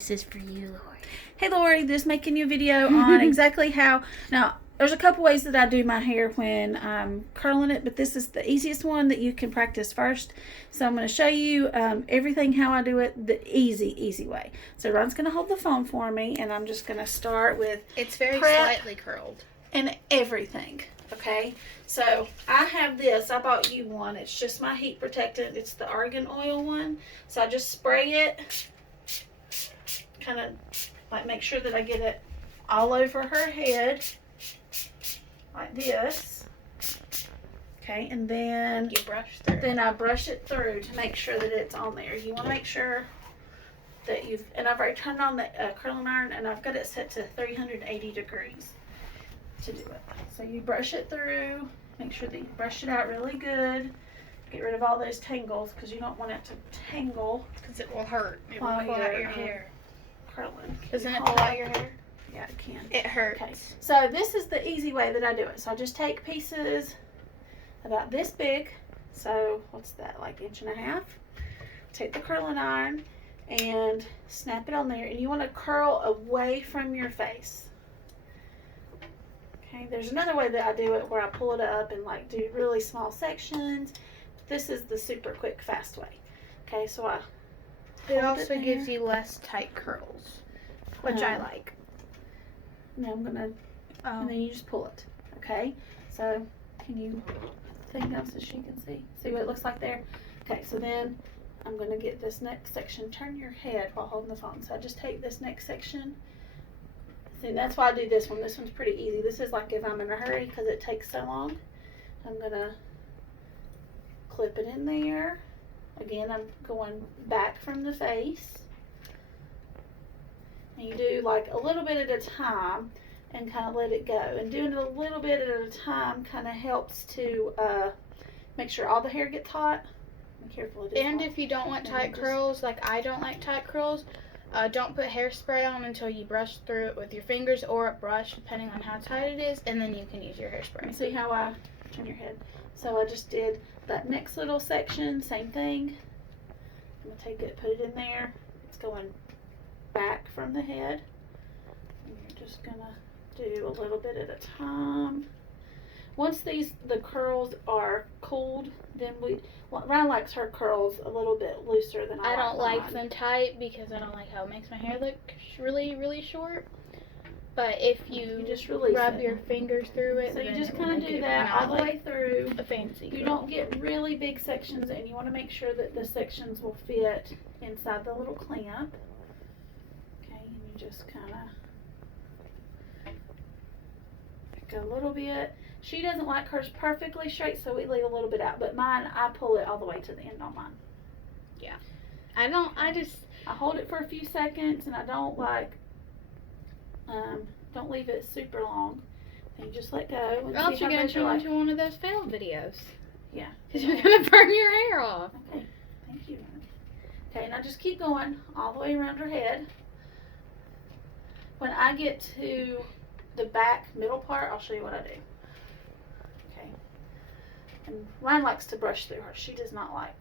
This is for you, Lori. Hey Lori, just making you a video on exactly how. Now, there's a couple ways that I do my hair when I'm curling it, but this is the easiest one that you can practice first. So I'm going to show you everything how I do it the easy way. So Ron's going to hold the phone for me, and I'm just going to start with It's very slightly curled. And everything. Okay, so I have this. I bought you one. It's just my heat protectant. It's the argan oil one. So I just spray it. Kind of like make sure that I get it all over her head like this. Okay, and then you brush through. Then I brush it through to make sure that it's on there. You want to make sure that and I've already turned on the curling iron, and I've got it set to 380 degrees to do it. So you brush it through, make sure that you brush it out really good. Get rid of all those tangles because you don't want it to tangle. Because it will hurt. It will while pull out you're your hair. Curling. Doesn't it pull out your hair? Yeah, it can. It hurts. Okay, so this is the easy way that I do it. So I just take pieces about this big. So what's that, like 1.5 inches? Take the curling iron and snap it on there. And you want to curl away from your face. Okay, there's another way that I do it where I pull it up and like do really small sections. This is the super quick, fast way. Okay, so it also gives you less tight curls, which I like. Now I'm gonna, and then you just pull it. Okay, so can you think up so she can see what it looks like there? Okay, so then I'm gonna get this next section. Turn your head while holding the phone. So I just take this next section. See, that's why I do this one. This one's pretty easy. This is like if I'm in a hurry because it takes so long. I'm gonna clip it in there. Again, I'm going back from the face. And you do like a little bit at a time and kind of let it go. And doing it a little bit at a time kind of helps to make sure all the hair gets hot. Be careful. And if you don't want tight curls, like I don't like tight curls, don't put hairspray on until you brush through it with your fingers or a brush, depending on how tight it is, and then you can use your hairspray. See how I turn your head? So I just did that next little section, same thing. I'm gonna take it, put it in there. It's going back from the head. And you're just gonna do a little bit at a time. Once the curls are cooled, then Ryan likes her curls a little bit looser than I don't like mine. them tight because I don't like how it makes my hair look really short. But if you just rub your fingers through it, so you just kind of do that all the way through. A fancy You don't get really big sections, and you want to make sure that the sections will fit inside the little clamp. Okay, and you just kind of go a little bit. She doesn't like hers perfectly straight, so we leave a little bit out. But mine, I pull it all the way to the end on mine. Yeah. I hold it for a few seconds, and I don't don't leave it super long. And you just let go. Or else you're going to turn into one of those fail videos. Yeah. Because you're going to burn your hair off. Okay. Thank you. Okay, now just keep going all the way around her head. When I get to the back middle part, I'll show you what I do. Okay. And Ryan likes to brush through her. She does not like,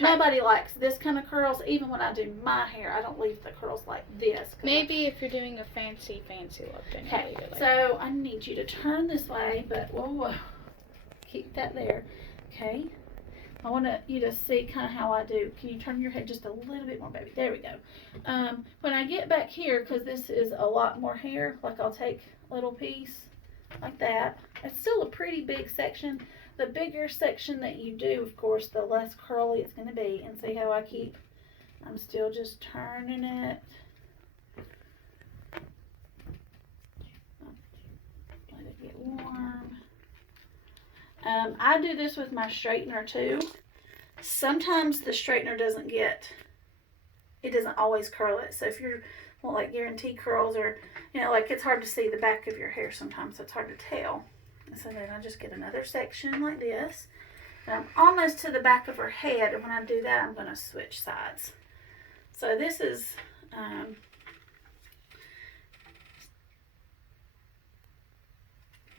nobody likes this kind of curls. Even when I do my hair, I don't leave the curls like this. Maybe if you're doing a fancy look, then okay. You leave it like So I need you to turn this way, but whoa, keep that there. Okay. I want you to see kind of how I do. Can you turn your head just a little bit more, baby? There we go. When I get back here, because this is a lot more hair, like I'll take a little piece like that. It's still a pretty big section. The bigger section that you do, of course, the less curly it's going to be. And see how I'm still just turning it. Let it get warm. I do this with my straightener too. Sometimes the straightener doesn't always curl it. So if you want like guarantee curls, or like it's hard to see the back of your hair sometimes, so it's hard to tell. And so then I just get another section like this. And I'm almost to the back of her head, and when I do that, I'm going to switch sides. So this is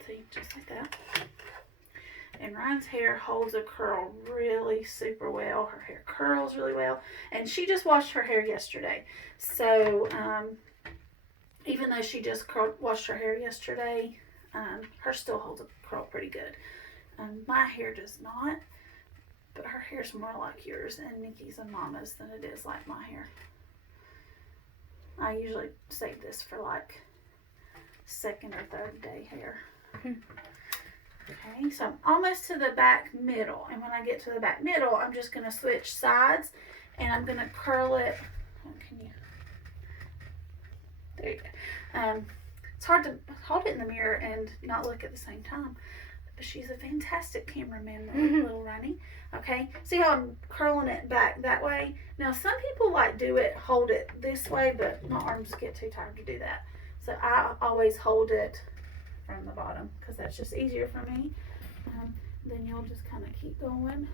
see, just like that. And Ryan's hair holds a curl really super well. Her hair curls really well. And she just washed her hair yesterday. So, even though she just washed her hair yesterday, her still holds a curl pretty good. My hair does not, but her hair's more like yours and Nikki's and Mama's than it is like my hair. I usually save this for like second or third day hair. Okay, so I'm almost to the back middle, and when I get to the back middle, I'm just going to switch sides, and I'm going to curl it. Oh, can you? There you go. It's hard to hold it in the mirror and not look at the same time, but she's a fantastic cameraman, little Ronnie. Okay, see how I'm curling it back that way? Now, some people hold it this way, but my arms get too tired to do that. So I always hold it from the bottom because that's just easier for me. Then you'll just kind of keep going.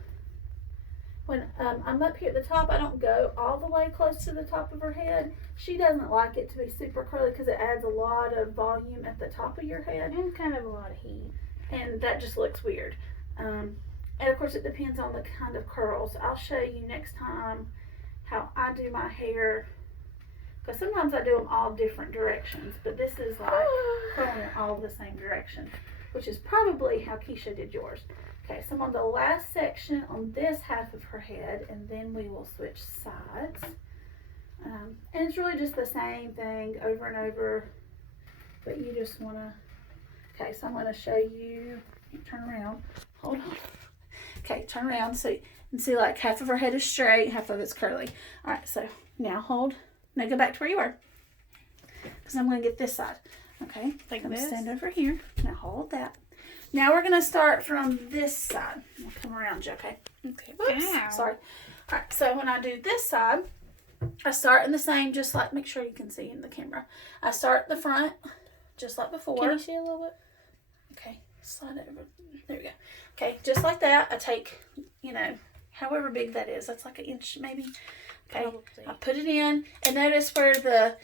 When I'm up here at the top, I don't go all the way close to the top of her head. She doesn't like it to be super curly because it adds a lot of volume at the top of your head. And kind of a lot of heat. And that just looks weird. And of course it depends on the kind of curls. I'll show you next time how I do my hair. Because sometimes I do them all different directions, but this is like curling it all the same direction, which is probably how Keisha did yours. Okay, so I'm on the last section on this half of her head, and then we will switch sides. And it's really just the same thing over and over, but you just want to, okay, so I'm going to show you, turn around, hold on. Okay, turn around so you can see like half of her head is straight, half of it's curly. All right, so now hold. Now go back to where you were, because I'm going to get this side. Okay, like I'm this. Stand over here. Now hold that. Now we're going to start from this side. I'll come around you, okay? Okay. Whoops, Ow. sorry. All right, so when I do this side, I start in the same, just like, make sure you can see in the camera. I start the front, just like before. Can you see a little bit? Okay, slide it over. There we go. Okay, just like that. I take, however big that is. That's like an inch maybe. Okay, Probably. I put it in, and notice where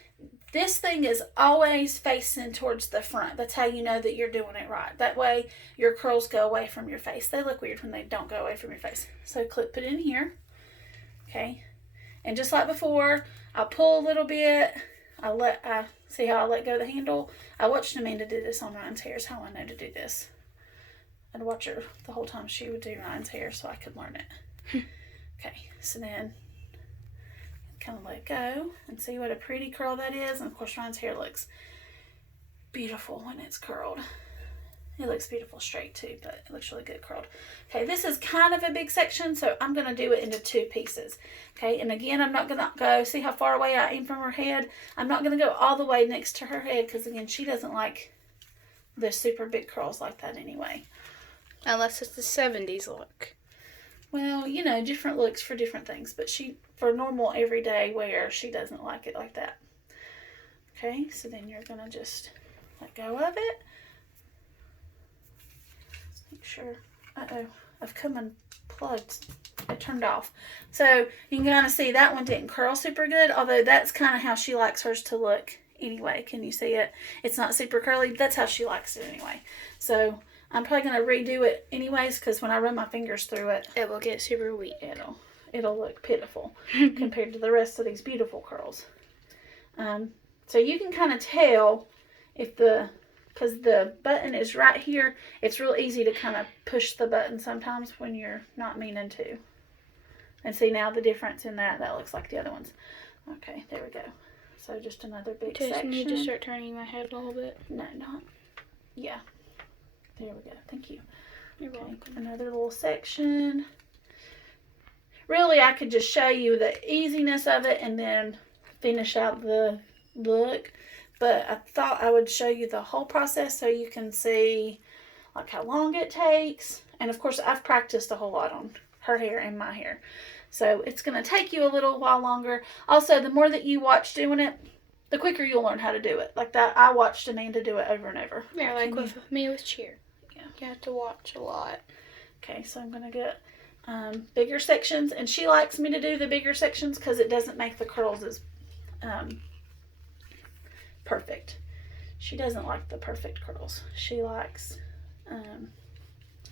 this thing is always facing towards the front. That's how you know that you're doing it right. That way your curls go away from your face. They look weird when they don't go away from your face. So put it in here. Okay, and just like before, I'll pull a little bit. I see how I let go of the handle. I watched Amanda do this on Ryan's hair. Is how I know to do this. I'd watch her the whole time she would do Ryan's hair so I could learn it. Okay, so then kind of let go and see what a pretty curl that is. And of course Ryan's hair looks beautiful when it's curled. It looks beautiful straight too, but it looks really good curled. Okay, this is kind of a big section, so I'm going to do it into 2 pieces. Okay, and again, I'm not going to go, see how far away I am from her head? I'm not going to go all the way next to her head because, again, she doesn't like the super big curls like that anyway. Unless it's the 70s look. Well, different looks for different things, but for normal everyday wear, she doesn't like it like that. Okay, so then you're going to just let go of it. Make sure, I've come unplugged, it turned off. So you can kind of see that one didn't curl super good, although that's kind of how she likes hers to look anyway. Can you see it? It's not super curly, but that's how she likes it anyway. So I'm probably going to redo it anyways, because when I run my fingers through it, it will get super weak. It'll look pitiful compared to the rest of these beautiful curls. So you can kind of tell because the button is right here, it's real easy to kind of push the button sometimes when you're not meaning to. And see now the difference in that looks like the other ones. Okay, there we go. So just another big section. Just need to start turning my head a little bit. No, not. Yeah. There we go. Thank you. You're welcome. Another little section. Really, I could just show you the easiness of it and then finish out the look. But I thought I would show you the whole process so you can see like how long it takes. And of course, I've practiced a whole lot on her hair and my hair. So it's going to take you a little while longer. Also, the more that you watch doing it, the quicker you'll learn how to do it. Like that, I watched Amanda do it over and over. Yeah, like with me with cheer. Yeah. You have to watch a lot. Okay, so I'm going to get bigger sections. And she likes me to do the bigger sections because it doesn't make the curls as perfect. She doesn't like the perfect curls. She likes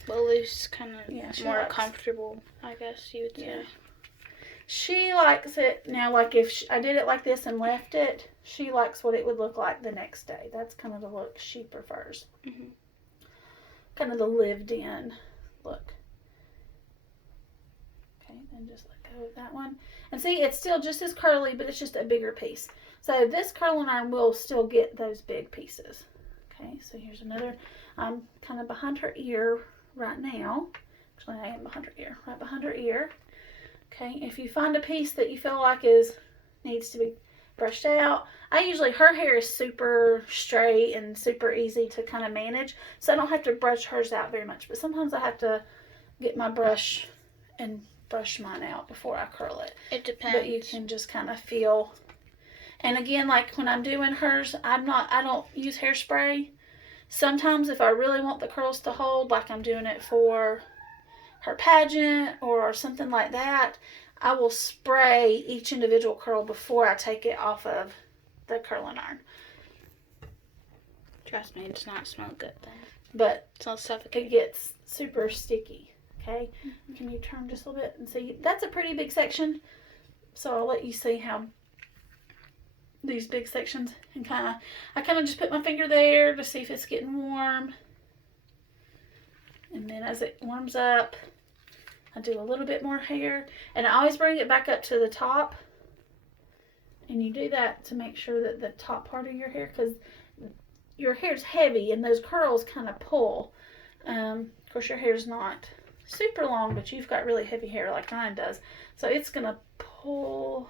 Well, loose, kind of more likes comfortable, I guess you would say. She likes it now. Like if I did it like this and left it, she likes what it would look like the next day. That's kind of the look she prefers. Mm-hmm. Kind of the lived-in look. Okay, then just let go of that one. And see, it's still just as curly, but it's just a bigger piece. So this curling iron will still get those big pieces. Okay, so here's another. I'm kind of behind her ear right now. Actually, I am behind her ear. Right behind her ear. Okay, if you find a piece that you feel like needs to be brushed out, her hair is super straight and super easy to kind of manage, so I don't have to brush hers out very much, but sometimes I have to get my brush and brush mine out before I curl it. It depends. But you can just kind of feel. And again, like when I'm doing hers, I don't use hairspray. Sometimes if I really want the curls to hold, like I'm doing it for her pageant or something like that, I will spray each individual curl before I take it off of the curling iron. Trust me, it does not smell good then. But it smells suffocating. It gets super sticky. Okay, can you turn just a little bit and see? That's a pretty big section, so I'll let you see how these big sections, and I kind of just put my finger there to see if it's getting warm, and then as it warms up, I do a little bit more hair, and I always bring it back up to the top, and you do that to make sure that the top part of your hair, because your hair's heavy and those curls kind of pull. Of course, your hair's not super long, but you've got really heavy hair like mine does, so it's gonna pull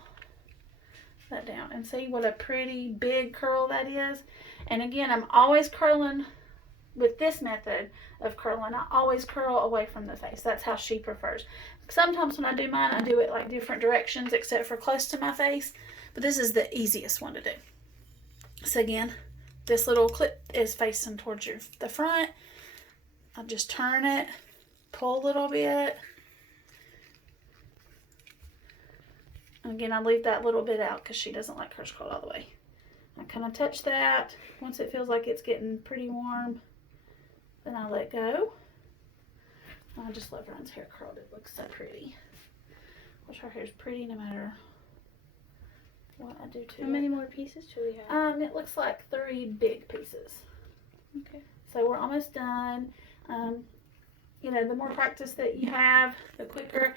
that down. And see what a pretty big curl that is. And again, I'm always curling with this method of curling. I always curl away from the face. That's how she prefers. Sometimes when I do mine, I do it like different directions except for close to my face, but this is the easiest one to do. So again, this little clip is facing towards the front. I'll just turn it, pull a little bit. And again, I leave that little bit out because she doesn't like hers curled all the way. I kind of touch that. Once it feels like it's getting pretty warm, then I let go. I just love Ron's hair curled. It looks so pretty. Which her hair's pretty no matter what I do to it. How many more pieces do we have? It looks like 3 big pieces. Okay. So we're almost done. The more practice that you have, the quicker.